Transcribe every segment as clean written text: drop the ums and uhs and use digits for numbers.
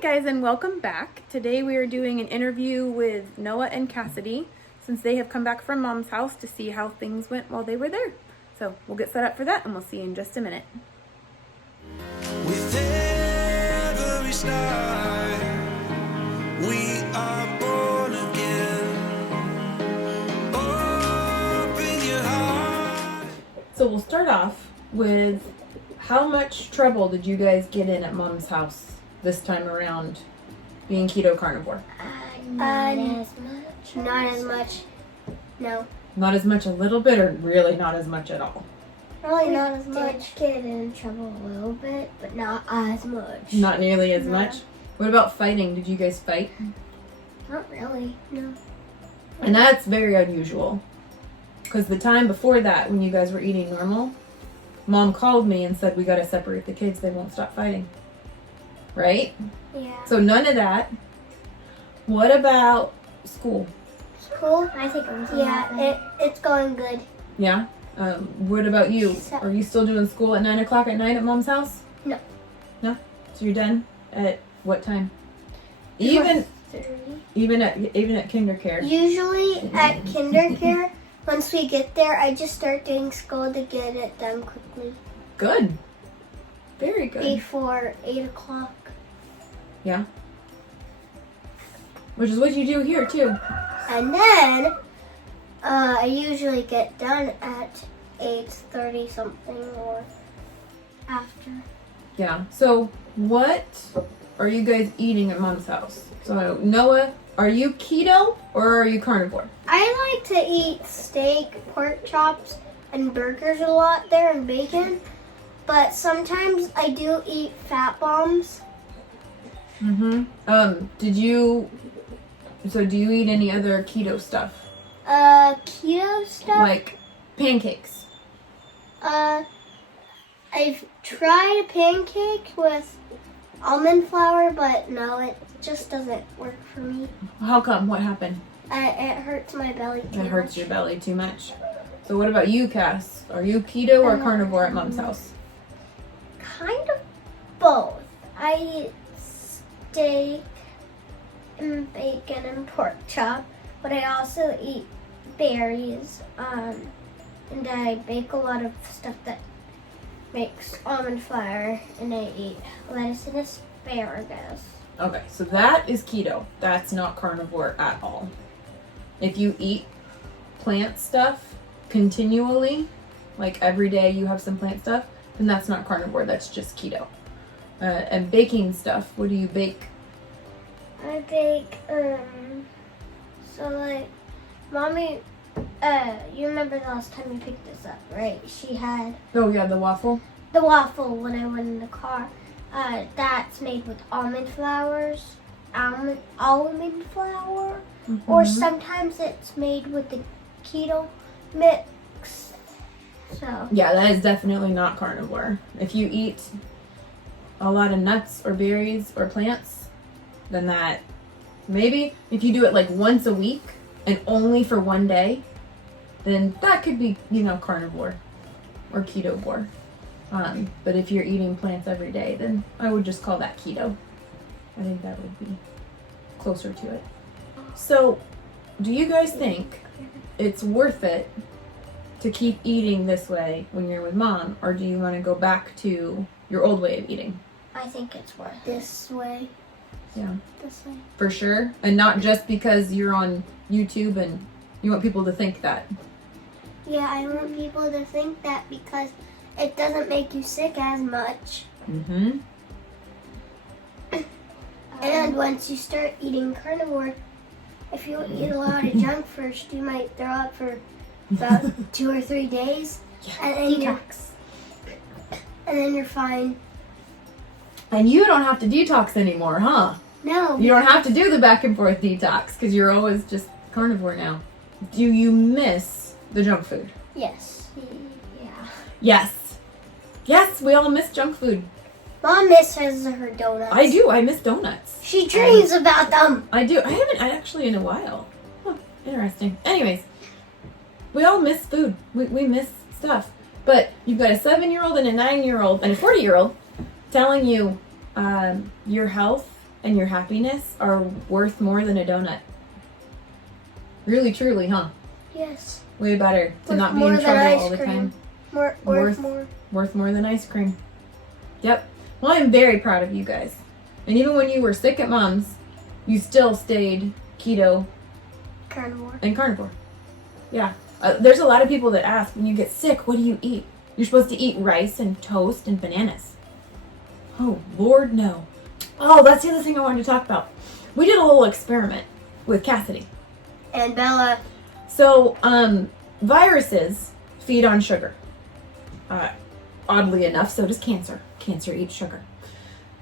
Hi guys, and welcome back. Today we are doing an interview with Noah and Cassidy since they have come back from Mom's house to see how things went while they were there. So we'll get set up for that and we'll see you in just a minute. With every star, we are born again. Open your heart. So we'll start off with how much trouble did you guys get in at Mom's house this time around being keto carnivore? Not as much. Not as much. No. Not as much a little bit, or really not as much at all? Really not as much. Get in trouble a little bit, but not as much. Not nearly as much? What about fighting? Did you guys fight? Not really. No. And that's very unusual. Because the time before that, when you guys were eating normal, Mom called me and said, we gotta separate the kids, they won't stop fighting. Right? Yeah. So none of that. What about school? School? I think it's going good. Yeah? What about you? So- Are you still doing school at 9 o'clock at night at Mom's house? No. No? So you're done at what time? Even at kinder care. Usually at kindergarten, once we get there, I just start doing school to get it done quickly. Good. Very good. Before 8 o'clock. Yeah. Which is what you do here too. And then I usually get done at 8:30 something or after. Yeah. So what are you guys eating at Mom's house? So Noah, are you keto or are you carnivore? I like to eat steak, pork chops, and burgers a lot there and bacon. But sometimes I do eat fat bombs. Mm-hmm. Do you eat any other keto stuff? Keto stuff? Like pancakes? I've tried a pancake with almond flour, but no, it just doesn't work for me. How come? What happened? It hurts my belly too It hurts much. your belly too much. So what about you, Cass? Are you keto or carnivore at Mom's house? Kind of both. I eat steak and bacon and pork chop, but I also eat berries. And I bake a lot of stuff that makes almond flour, and I eat lettuce and asparagus. Okay, so that is keto. That's not carnivore at all. If you eat plant stuff continually, like every day you have some plant stuff, then that's not carnivore, that's just keto. And baking stuff, what do you bake? I bake, so like, Mommy, you remember the last time you picked this up, right? She had Oh yeah, the waffle? the waffle when I went in the car. That's made with almond flour, or sometimes it's made with the keto mix. So Yeah, that is definitely not carnivore. If you eat a lot of nuts or berries or plants, then that, maybe if you do it like once a week and only for one day, then that could be, carnivore or ketovore. But if you're eating plants every day, then I would just call that keto. I think that would be closer to it. So, do you guys think it's worth it to keep eating this way when you're with Mom, or do you want to go back to your old way of eating? I think it's worth this way. Yeah. This way. For sure. And not just because you're on YouTube and you want people to think that. Yeah, I want people to think that because it doesn't make you sick as much. Mm-hmm. And once you start eating carnivore, if you eat a lot of junk first, you might throw up for about 2 or 3 days. Yeah, And then detox. And then you're fine. And you don't have to detox anymore, huh? No. You don't have to do the back and forth detox because you're always just carnivore now. Do you miss the junk food? Yes. Yeah. Yes. Yes, we all miss junk food. Mom misses her donuts. I do. I miss donuts. She dreams about them. I do. I haven't actually in a while. Huh, interesting. Anyways, we all miss food. We miss stuff. But you've got a 7-year-old and a 9-year-old and a 40-year-old telling you your health and your happiness are worth more than a donut. Really, truly, huh? Yes. Way better to Worth not be more in than trouble ice all the cream. time. Worth more. Worth more than ice cream. Yep. Well, I'm very proud of you guys. And even when you were sick at Mom's, you still stayed keto Carnivore. and carnivore. Yeah. There's a lot of people that ask, when you get sick, what do you eat? You're supposed to eat rice and toast and bananas. Oh, Lord, no. Oh, that's the other thing I wanted to talk about. We did a little experiment with Cassidy. And Bella. So, viruses feed on sugar. Oddly enough, so does cancer. Cancer eats sugar.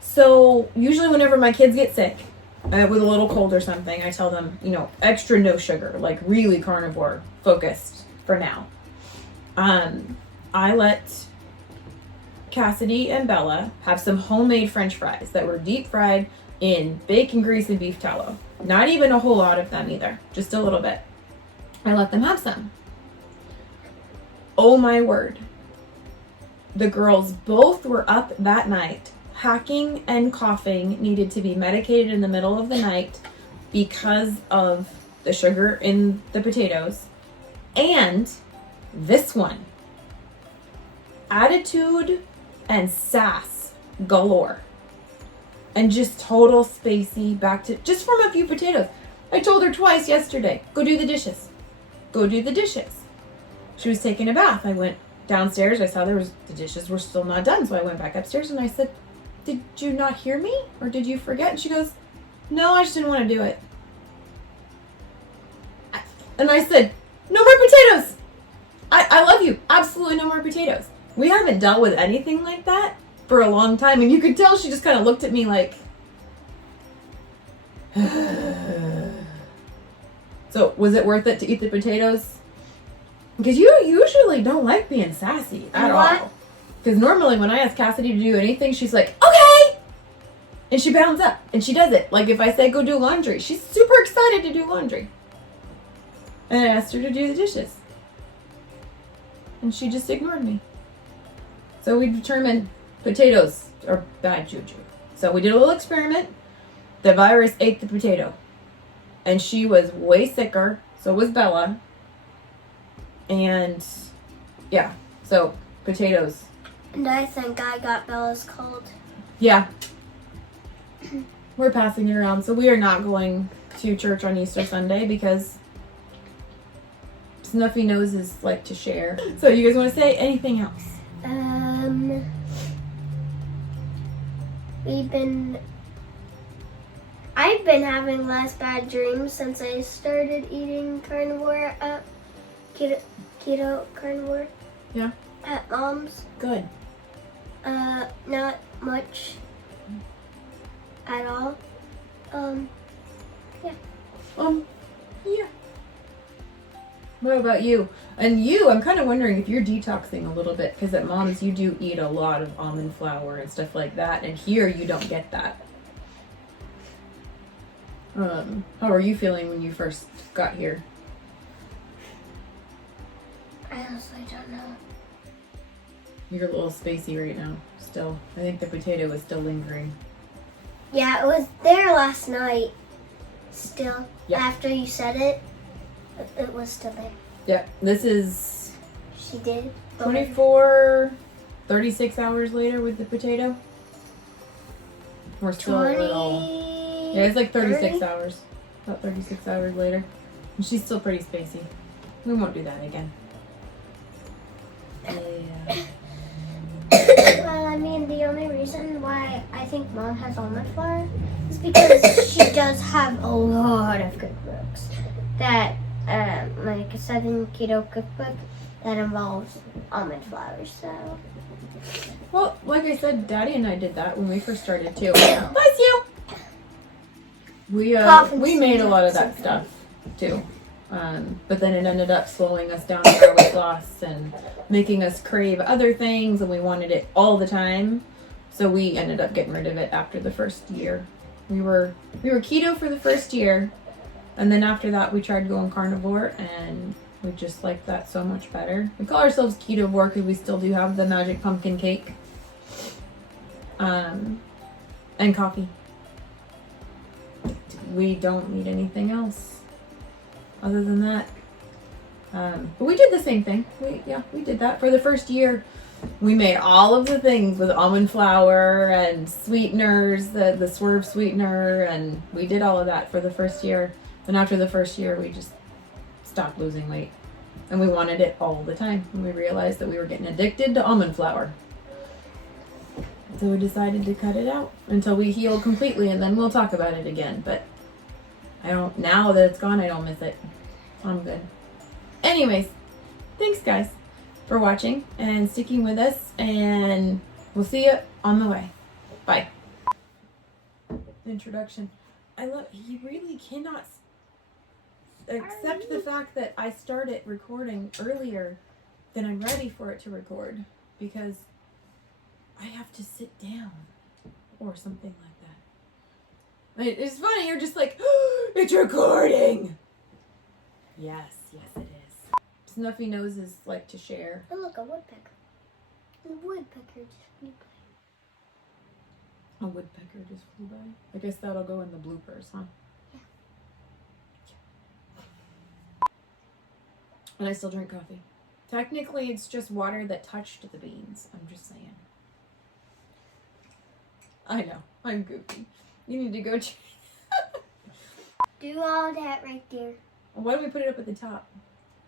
So, usually whenever my kids get sick, with a little cold or something, I tell them, extra no sugar, like really carnivore focused for now. I let Cassidy and Bella have some homemade French fries that were deep fried in bacon grease and beef tallow. Not even a whole lot of them either, just a little bit. I let them have some. Oh my word. The girls both were up that night, hacking and coughing, needed to be medicated in the middle of the night because of the sugar in the potatoes. And this one, attitude and sass galore. And just total spacey back to, just from a few potatoes. I told her twice yesterday, go do the dishes. Go do the dishes. She was taking a bath. I went downstairs. I saw the dishes were still not done. So I went back upstairs and I said, did you not hear me? Or did you forget? And she goes, no, I just didn't want to do it. And I said, no more potatoes. I love you. Absolutely no more potatoes. We haven't dealt with anything like that for a long time. And you could tell she just kind of looked at me like, so was it worth it to eat the potatoes? Because you usually don't like being sassy at all. Because normally when I ask Cassidy to do anything, she's like, okay! And she bounds up and she does it. Like if I say go do laundry, she's super excited to do laundry. And I asked her to do the dishes. And she just ignored me. So we determined potatoes are bad juju. So we did a little experiment. The virus ate the potato. And she was way sicker. So was Bella. And yeah, so potatoes. And I think I got Bella's cold. Yeah. We're passing it around. So we are not going to church on Easter Sunday because snuffy noses like to share. So you guys want to say anything else? I've been having less bad dreams since I started eating carnivore, keto carnivore. Yeah. At Mom's. Good. Not much at all. Yeah. Yeah. What about you? And you, I'm kind of wondering if you're detoxing a little bit, because at Mom's you do eat a lot of almond flour and stuff like that, and here you don't get that. How are you feeling when you first got here? I honestly don't know. You're a little spacey right now, still. I think the potato is still lingering. Yeah, it was there last night. Still, Yeah. After you said it, it was still there. Yep, this is She did. 24, 36 hours later with the potato. We're still a little... Yeah, it's like 36 hours. About 36 hours later. And she's still pretty spacey. We won't do that again. Yeah. Well, I mean, the only reason why I think Mom has almond flour is because she does have a lot of cookbooks that, like a 7 keto cookbook that involves almond flour, so. Well, like I said, Daddy and I did that when we first started too. Bless you! We made a lot of that stuff too. But then it ended up slowing us down in our weight loss and making us crave other things, and we wanted it all the time. So we ended up getting rid of it after the first year. We were keto for the first year, and then after that we tried going carnivore, and we just liked that so much better. We call ourselves ketovore because we still do have the magic pumpkin cake, and coffee. we don't need anything else other than that. But we did the same thing. We did that for the first year. We made all of the things with almond flour and sweeteners, the swerve sweetener, and we did all of that for the first year. And after the first year, we just stopped losing weight. And we wanted it all the time. And we realized that we were getting addicted to almond flour. So we decided to cut it out until we heal completely, and then we'll talk about it again. But now that it's gone, I don't miss it. I'm good. Anyways, thanks guys for watching and sticking with us, and we'll see you on the way. Bye. Introduction. He really cannot accept the fact that I started recording earlier than I'm ready for it to record, because I have to sit down or something like that. It's funny, you're just like, oh, it's recording. Yes, it is. Snuffy noses like to share. Oh, look, a woodpecker. The woodpecker just flew by. A woodpecker just flew by. I guess that'll go in the bloopers, huh? Yeah. And I still drink coffee. Technically, it's just water that touched the beans. I'm just saying. I know. I'm goofy. You need to go check. Do all that right there. Why don't we put it up at the top?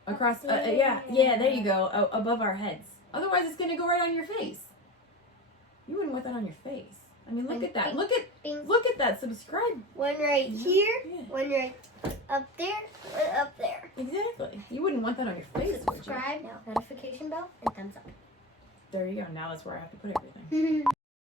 Across, yeah, there you go, above our heads. Otherwise, it's going to go right on your face. You wouldn't want that on your face. I mean, look at that. Look at that. Subscribe. One right here, Yeah. one right up there, one up there. Exactly. You wouldn't want that on your face, would you? Subscribe, notification bell, and thumbs up. There you go. Now that's where I have to put everything.